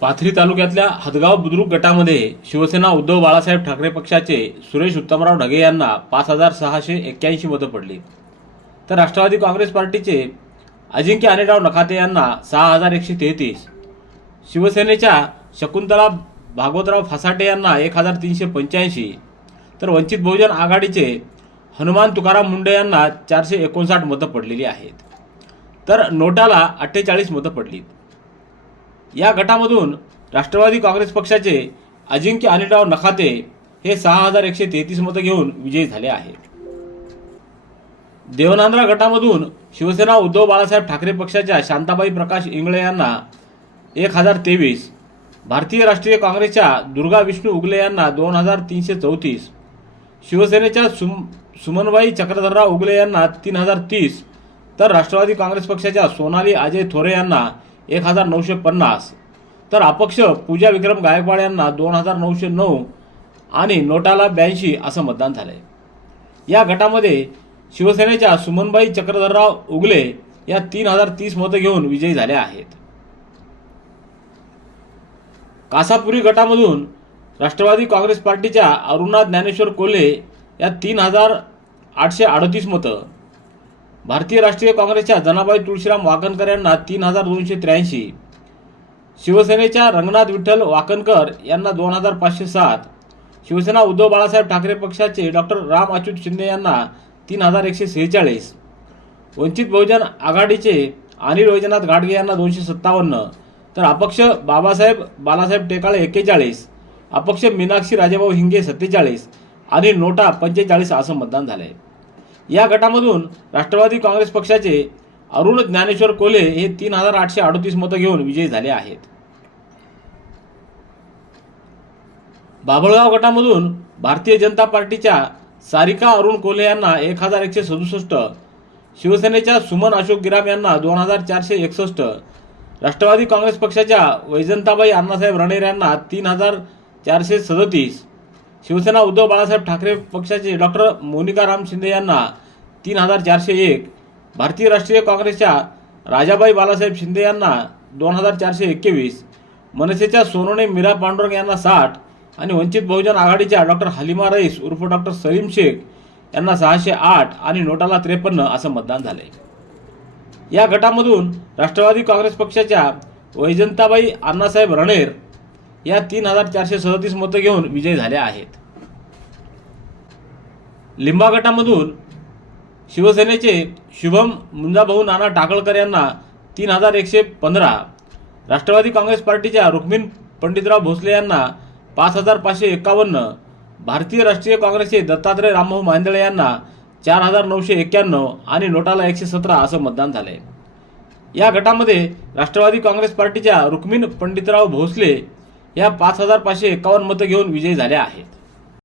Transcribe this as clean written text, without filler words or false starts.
पाथरी तालुक्यातल्या हदगाव बुद्रुक गटामध्ये शिवसेना उद्धव बाळासाहेब ठाकरे पक्षाचे सुरेश उत्तमराव ढगे यांना 5,681 मतं पडली, तर राष्ट्रवादी काँग्रेस पार्टीचे अजिंक्य अनिलराव नखाते यांना 6,133, शिवसेनेच्या शकुंतला भागवतराव फासाटे यांना 1,385, तर वंचित बहुजन आघाडीचे हनुमान तुकाराम मुंडे यांना 459 मतं पडलेली आहेत, तर नोटाला 48 मतं पडली. या गटामधून राष्ट्रवादी काँग्रेस पक्षाचे अजिंक्य अनिलराव नखाते हे 6,133 मतं घेऊन विजयी झाले आहेत. देवनांद्रा गटामधून शिवसेना उद्धव बाळासाहेब ठाकरे पक्षाच्या शांताबाई प्रकाश इंगळे यांना 1,023, भारतीय राष्ट्रीय काँग्रेसच्या दुर्गा विष्णू उगले यांना 2,334, शिवसेनेच्या सुमनबाई चक्रधरराव उगले यांना 3,030, तर राष्ट्रवादी काँग्रेस पक्षाच्या सोनाली अजय थोरे यांना 1,950, तर अपक्ष पूजा विक्रम गायकवाड यांना 2,909 आणि नोटाला 82 असं मतदान झालंय. या गटामध्ये शिवसेनेच्या सुमनबाई चक्रधरराव उगले या 3,030 मतं घेऊन विजयी झाल्या आहेत. कासापुरी गटामधून राष्ट्रवादी काँग्रेस पार्टीच्या अरुणा ज्ञानेश्वर कोल्हे या 3,838 मतं, भारतीय राष्ट्रीय काँग्रेसच्या जनाबाई तुळशीराम वाकणकर यांना 3,283, शिवसेनेच्या रंगनाथ विठ्ठल वाकणकर यांना 2,507, शिवसेना उद्धव बाळासाहेब ठाकरे पक्षाचे डॉक्टर राम अच्युत शिंदे यांना 3,146, वंचित बहुजन आघाडीचे अनिल वैजनाथ गाडगे यांना 257, तर अपक्ष बालासाहेब टेकाळे 41, अपक्ष मीनाक्षी राजेभाऊ हिंगे 47 आणि नोटा 45 असं मतदान झालंय. या गटामधून राष्ट्रवादी काँग्रेस पक्षाचे अरुण ज्ञानेश्वर कोल्हे हे 3,838 मतं घेऊन विजयी झाले आहेत. बाभळगाव गटामधून भारतीय जनता पार्टीच्या सारिका अरुण कोल्हे यांना 1,167, शिवसेनेच्या सुमन अशोक गिराम यांना 2,461, राष्ट्रवादी काँग्रेस पक्षाच्या वैजंताबाई अण्णासाहेब रणेर यांना 3,437, शिवसेना उद्धव बाळासाहेब ठाकरे पक्षाचे डॉक्टर मोनिका राम शिंदे यांना 3,401, भारतीय राष्ट्रीय काँग्रेसच्या राजाबाई बालासाहेब शिंदे यांना 2,421, मनसेच्या सोनोने मीरा पांडुरंग यांना 60 आणि वंचित बहुजन आघाडीच्या डॉक्टर हलिमा रईस उर्फ डॉक्टर सलीम शेख यांना 608 आणि नोटाला 53 असं मतदान झाले. या गटामधून राष्ट्रवादी काँग्रेस पक्षाच्या वैजंताबाई अण्णासाहेब रणेर या 3,437 मतं घेऊन विजयी झाल्या आहेत. लिंबा गटामधून शिवसेनेचे शुभम मुंजाभाऊ नाना टाकळकर यांना 3,115, राष्ट्रवादी काँग्रेस पार्टीच्या रुक्मिण पंडितराव भोसले यांना 5,551, भारतीय राष्ट्रीय काँग्रेसचे दत्तात्रय रामभाऊ मांदळे यांना 4,991 आणि नोटाला 117 असं मतदान झालंय. या गटामध्ये राष्ट्रवादी काँग्रेस पार्टीच्या रुक्मिण पंडितराव भोसले या 5,551 मतं घेऊन विजयी झाल्या आहेत.